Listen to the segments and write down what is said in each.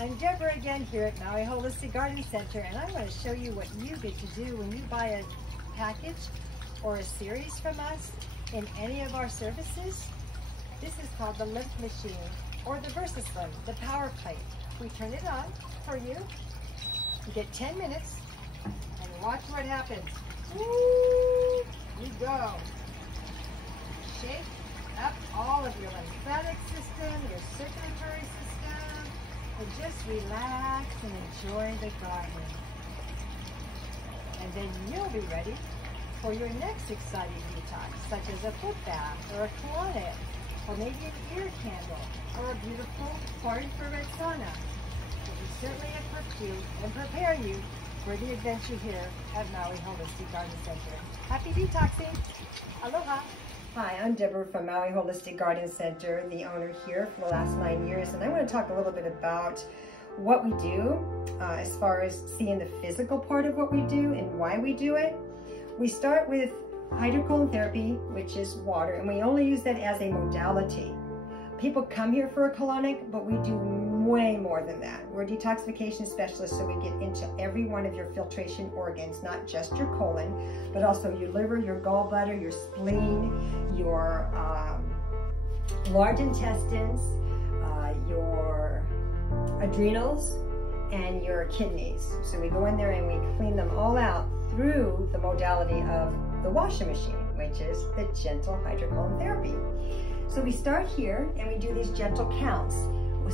I'm Deborah again here at Maui Holistic Garden Center, and I'm going to show you what you get to do when you buy a package or a series from us in any of our services. This is called the Lift Machine or the VersaSlim, the power plate. We turn it on for you. You get 10 minutes and watch what happens. Woo! You go. Shake up all of your lymphatic system, your circulatory system, and just relax and enjoy the garden. And then you'll be ready for your next exciting detox, such as a foot bath or a colonic, or maybe an ear candle, or a beautiful infrared sauna. It will certainly equip you and prepare you for the adventure here at Maui Holistic Garden Center. Happy detoxing! Aloha! Hi, I'm Deborah from Maui Holistic Garden Center, the owner here for the last 9 years, and I want to talk a little bit about what we do as far as seeing the physical part of what we do and why we do it. We start with hydrocolon therapy, which is water, and we only use that as a modality. People come here for a colonic, but we do way more than that. We're detoxification specialists, so we get into every one of your filtration organs, not just your colon, but also your liver, your gallbladder, your spleen, your large intestines, your adrenals, and your kidneys. So we go in there and we clean them all out through the modality of the washing machine, which is the gentle hydrocolon therapy. So we start here and we do these gentle counts.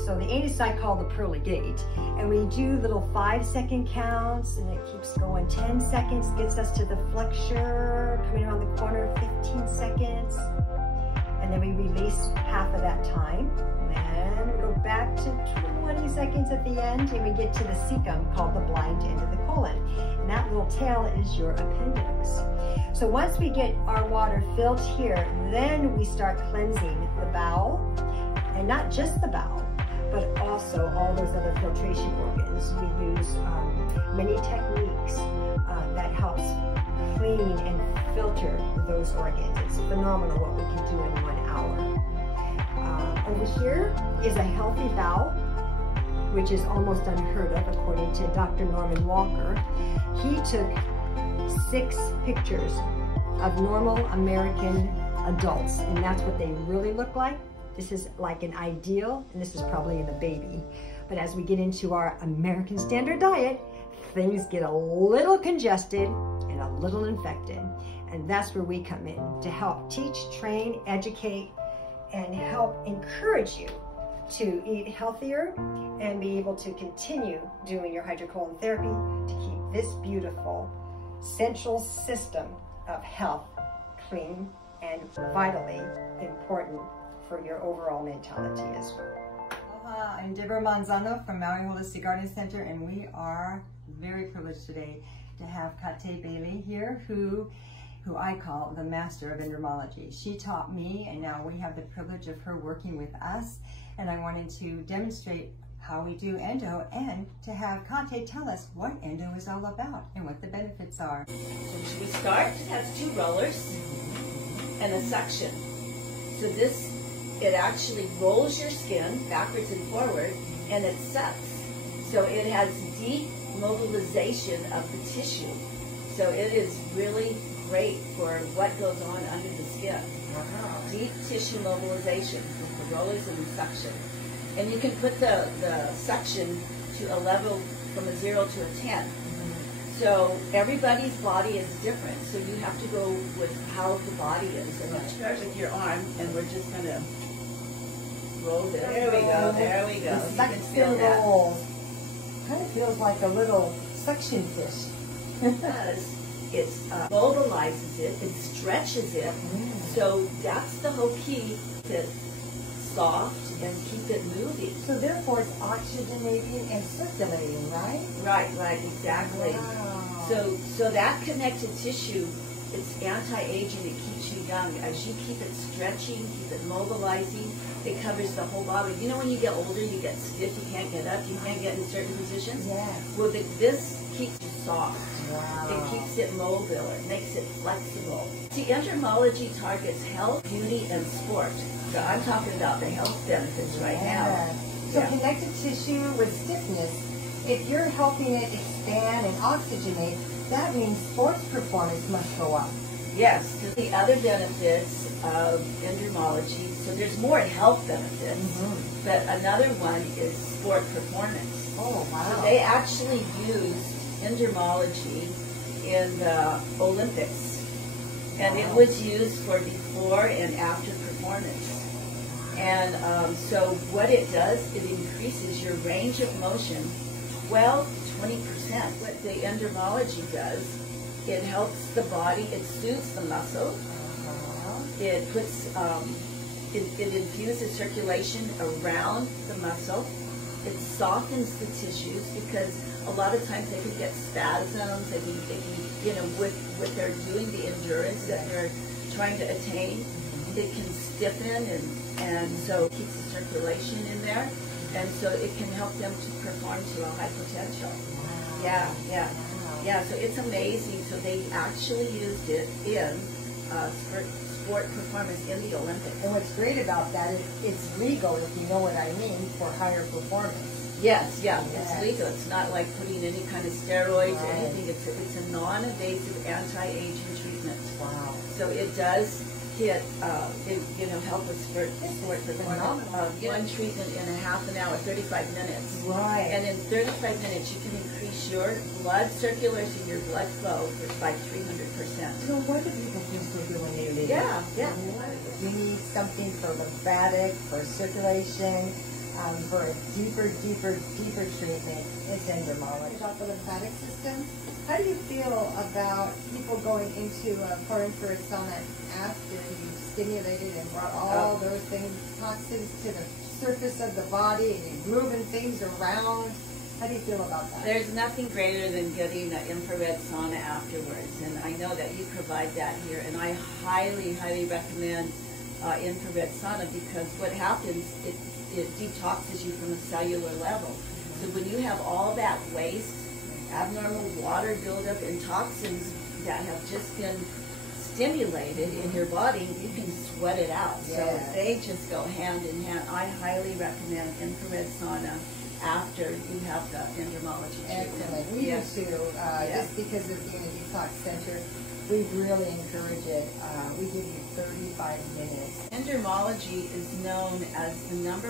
So the anus I call the pearly gate, and we do little 5-second counts, and it keeps going. 10 seconds gets us to the flexure, coming around the corner, 15 seconds, and then we release half of that time. And then we go back to 20 seconds at the end, and we get to the cecum, called the blind end of the colon. And that little tail is your appendix. So once we get our water filled here, then we start cleansing the bowel, and not just the bowel, but also all those other filtration organs. We use many techniques that helps clean and filter those organs. It's phenomenal what we can do in 1 hour. Over here is a healthy bowel, which is almost unheard of according to Dr. Norman Walker. He took 6 pictures of normal American adults, and that's what they really look like. This is like an ideal, and this is probably in a baby. But as we get into our American standard diet, things get a little congested and a little infected. And that's where we come in to help teach, train, educate, and help encourage you to eat healthier and be able to continue doing your hydrocolon therapy to keep this beautiful central system of health clean and vitally important for your overall mentality as well. Aloha, I'm Deborah Manzano from Maui Holistic Garden Center, and we are very privileged today to have Kate Bailey here, who I call the master of endermology. She taught me, and now we have the privilege of her working with us, and I wanted to demonstrate how we do endo and to have Kate tell us what endo is all about and what the benefits are. So we start, it has 2 rollers and a suction. So this, it actually rolls your skin backwards and forward, and it sucks. So it has deep mobilization of the tissue. So it is really great for what goes on under the skin. Wow. Deep tissue mobilization with the rollers and the suction. And you can put the suction to a level from a 0 to a 10. So everybody's body is different. So you have to go with how the body is. And you start with your arm, and we're just going to roll this. There we go, there we go. You can feel that. Kind of feels like a little suction fish. It does. It mobilizes it, it stretches it. So that's the whole key, to soft and keep it moving. So therefore it's oxygenating and circulating, right? Right, exactly. Wow. So that connected tissue, it's anti-aging, it keeps you young. As you keep it stretching, keep it mobilizing, it covers the whole body. You know when you get older, you get stiff, you can't get up, you can't get in certain positions? Yeah. Well, this keeps you soft. Wow. It keeps it mobile, it makes it flexible. See, endermology targets health, beauty, and sport. So I'm talking about the health benefits right now. So connective tissue with stiffness, if you're helping it expand and oxygenate, that means sports performance must go up. Yes, the other benefits of endermology, so there's more health benefits, but another one is sport performance. Oh, wow. So they actually used endermology in the Olympics, and it was used for before and after performance. And so what it does, it increases your range of motion 12 to 20%. What the endermology does, it helps the body, it soothes the muscle, it puts, it infuses circulation around the muscle, it softens the tissues because a lot of times they can get spasms, they can you know, with what they're doing, the endurance that they're trying to attain, it can stiffen and so it keeps the circulation in there, and so it can help them to perform to a high potential. Yeah, yeah. Yeah, so it's amazing. So they actually used it in sport performance in the Olympics. And what's great about that is it's legal, if you know what I mean, for higher performance. Yes, yeah, it's legal. It's not like putting any kind of steroids or anything. It's a non-invasive anti-aging treatment. Wow. So it does hit, you know, help with sport performance. One treatment in a half an hour, 35 minutes. Right. And in 35 minutes, you can increase your blood circulation, your blood flow by 300%. So what do people use for doing it? Yeah, yeah. You need something for lymphatic, for circulation, for a deeper treatment. It's endermology. About the lymphatic system, how do you feel about people going into a infrared sauna after you stimulated and brought all those things, toxins to the surface of the body and you're moving things around? How do you feel about that? There's nothing greater than getting an infrared sauna afterwards, and I know that you provide that here, and I highly, highly recommend infrared sauna because what happens, it detoxes you from a cellular level. So when you have all that waste, abnormal water buildup, and toxins that have just been stimulated in your body, you can sweat it out. So they just go hand in hand. I highly recommend infrared sauna after you have the endermology treatment. Excellent. We do too. Just because of being a detox center, we really encourage it. We give you 35 minutes. Endermology is known as the #1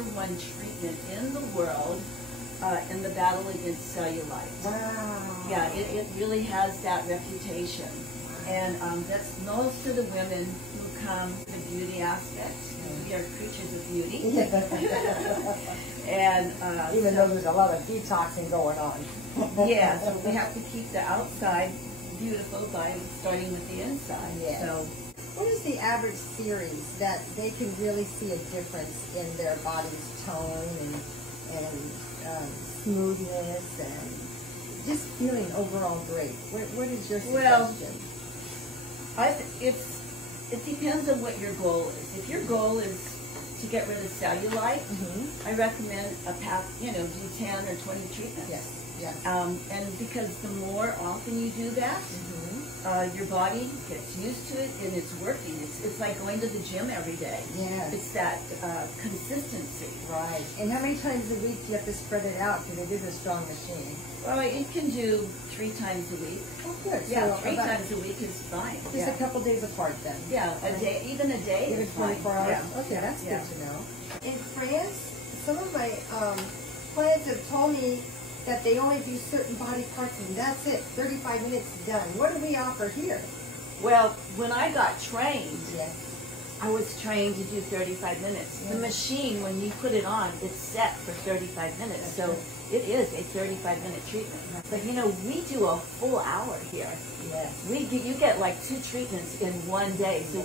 treatment in the world in the battle against cellulite. Wow. Yeah, it really has that reputation. And that's most of the women who come to the beauty aspect. We are creatures of beauty. And even though there's a lot of detoxing going on. Yeah, so we have to keep the outside beautiful by starting with the inside. Yes. So, what is the average series that they can really see a difference in their body's tone and smoothness and just feeling overall great? What is your suggestion? It depends on what your goal is. If your goal is to get rid of cellulite, I recommend do 10 or 20 treatments. Yes. Yes. And because the more often you do that, your body gets used to it and it's working. It's like going to the gym every day. Yes. It's that consistency. Right. And how many times a week do you have to spread it out because it is a strong machine? Well, it can do 3 times a week. Oh, good. Yeah, so 3 times a week is fine. Just a couple days apart then. Yeah, a day, even a day. Even is fine. 24 hours. Yeah. Okay, that's Yeah. good to know. In France, some of my clients have told me that they only do certain body parts and that's it. 35 minutes done. What do we offer here? Well, when I got trained, Yes. I was trained to do 35 minutes. The machine, when you put it on, it's set for 35 minutes. So it is a 35-minute treatment. But you know, we do a full hour here. Yes. You get like 2 treatments in one day. So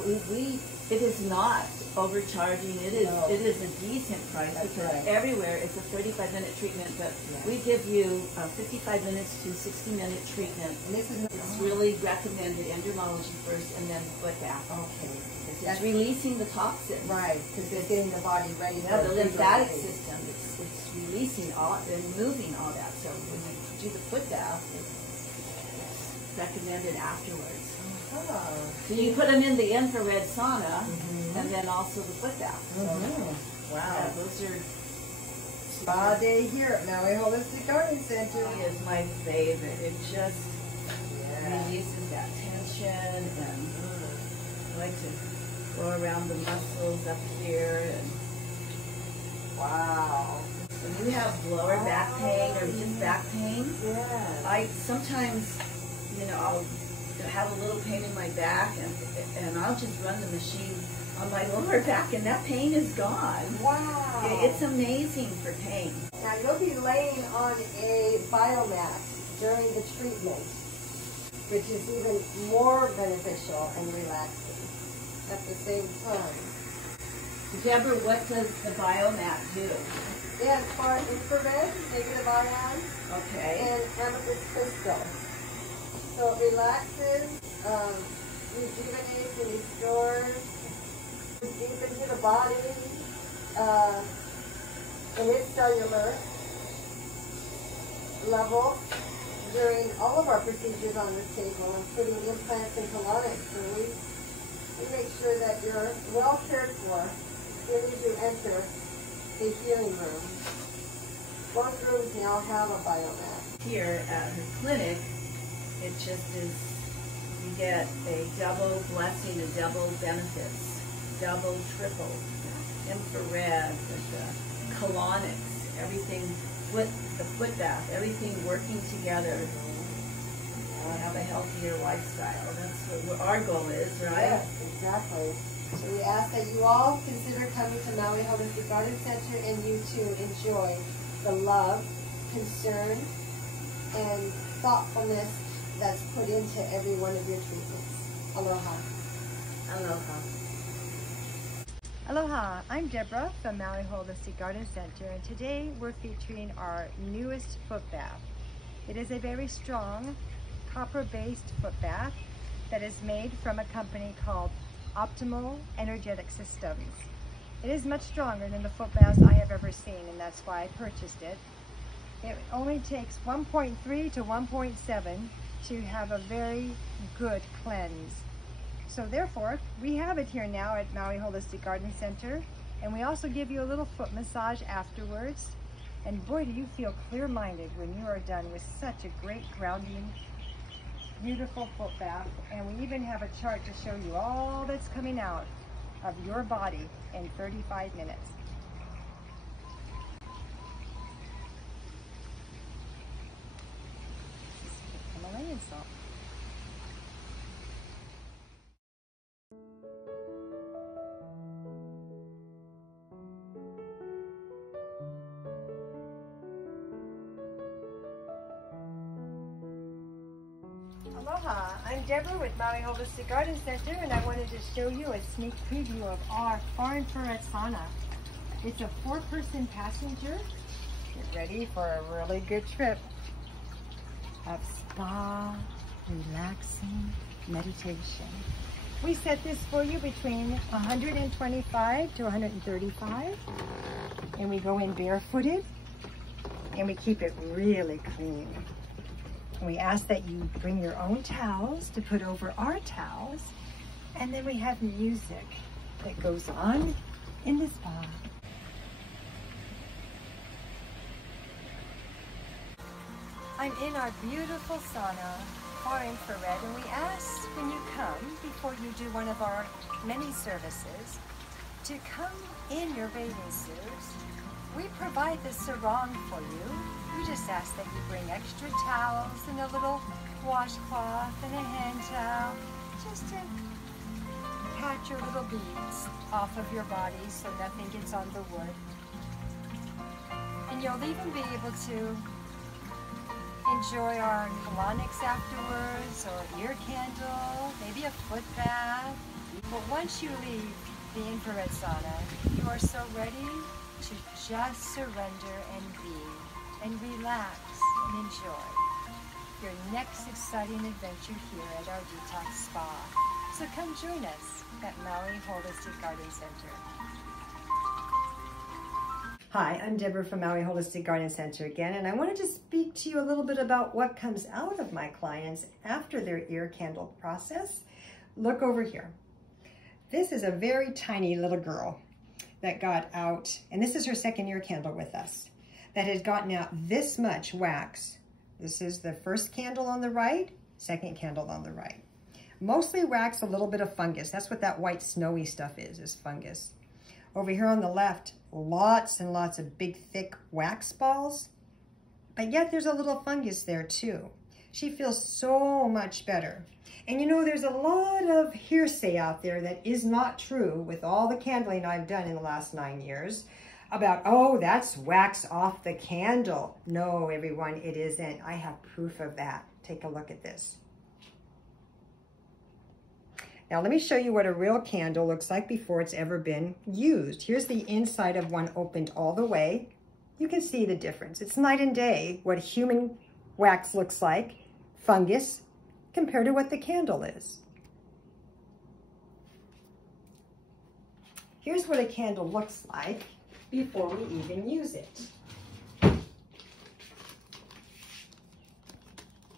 it is not overcharging. It is a decent price because everywhere it's a 35-minute treatment, but we give you 55 minutes to 60-minute treatment. And this is It's really recommended endermology first and then foot bath. okay. It's releasing the toxins. Right, because it's getting the body ready for The lymphatic system, it's releasing all and moving all that. So when you do the foot bath, it's recommended afterwards. So you put them in the infrared sauna and then also the foot bath. So, Wow. those are Spa day here at Maui Holistic Garden Center. It is my favorite. It just releases that tension, and I like to go around the muscles up here. And wow. when you have lower back pain or just back pain, I sometimes, I'll have a little pain in my back, and I'll just run the machine on my lower back, and that pain is gone. Wow. It's amazing for pain. Now you'll be laying on a biomat during the treatment, which is even more beneficial and relaxing at the same time. Deborah, what does the biomat do? Yeah, it's for infrared, negative ions, Okay. and amethyst crystal. So it relaxes, rejuvenates and restores, deep into the body, in its cellular level during all of our procedures on this table, including implants and colonics. So we make sure that you're well cared for as soon as you enter the healing room. Both rooms now have a biomat. Here at her clinic, it just is, you get a double blessing, a double benefits, double, triple, infrared, the colonics, everything, the foot bath, everything working together to have a healthier lifestyle. That's what our goal is, right? Yes, exactly. So we ask that you all consider coming to Maui Holistic Garden Center, and you too enjoy the love, concern, and thoughtfulness that's put into every one of your treatments. Aloha. Aloha. Aloha, I'm Deborah from Maui Holistic Garden Center, and today we're featuring our newest foot bath. It is a very strong copper-based foot bath that is made from a company called Optimal Energetic Systems. It is much stronger than the foot baths I have ever seen, and that's why I purchased it. It only takes 1.3 to 1.7 to have a very good cleanse. So therefore, we have it here now at Maui Holistic Garden Center, and we also give you a little foot massage afterwards. And boy, do you feel clear-minded when you are done with such a great grounding, beautiful foot bath. And we even have a chart to show you all that's coming out of your body in 35 minutes. Himalayan salt. Aloha, I'm Deborah with Maui Holistic Garden Center, and I wanted to show you a sneak preview of our far infrared sauna. It's a 4-person passenger. Get ready for a really good trip of spa, relaxing meditation. We set this for you between 125 to 135, and we go in barefooted, and we keep it really clean. We ask that you bring your own towels to put over our towels, and then we have music that goes on in the spa. I'm in our beautiful sauna, far infrared, and we ask when you come, before you do one of our many services, to come in your bathing suits. We provide the sarong for you. We just ask that you bring extra towels and a little washcloth and a hand towel, just to pat your little beads off of your body so nothing gets on the wood. And you'll even be able to enjoy our colonics afterwards, or ear candle, maybe a foot bath. But once you leave the infrared sauna, you are so ready to just surrender and be, and relax and enjoy your next exciting adventure here at our detox spa. So come join us at Maui Holistic Garden Center. Hi, I'm Deborah from Maui Holistic Garden Center again, and I wanted to speak to you a little bit about what comes out of my clients after their ear candle process. Look over here. This is a very tiny little girl that got out, and this is her second ear candle with us. that had gotten out this much wax. This is the first candle on the right, second candle on the right. Mostly wax, a little bit of fungus. That's what that white snowy stuff is fungus. Over here on the left, lots and lots of big, thick wax balls, but yet there's a little fungus there too. She feels so much better. And you know, there's a lot of hearsay out there that is not true with all the candling I've done in the last 9 years about, oh, that's wax off the candle. No, everyone, it isn't. I have proof of that. Take a look at this. Now, let me show you what a real candle looks like before it's ever been used. Here's the inside of one opened all the way. You can see the difference. It's night and day what human wax looks like, fungus, compared to what the candle is. Here's what a candle looks like before we even use it.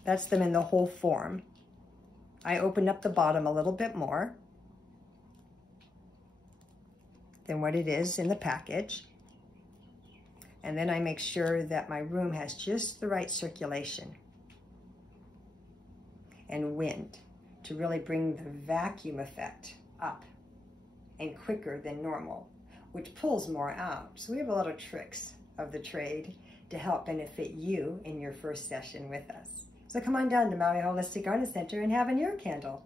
That's them in the whole form. I opened up the bottom a little bit more than what it is in the package. And then I make sure that my room has just the right circulation and wind to really bring the vacuum effect up and quicker than normal, which pulls more out. So we have a lot of tricks of the trade to help benefit you in your first session with us. So come on down to Maui Holistic Garden Center and have an ear candle.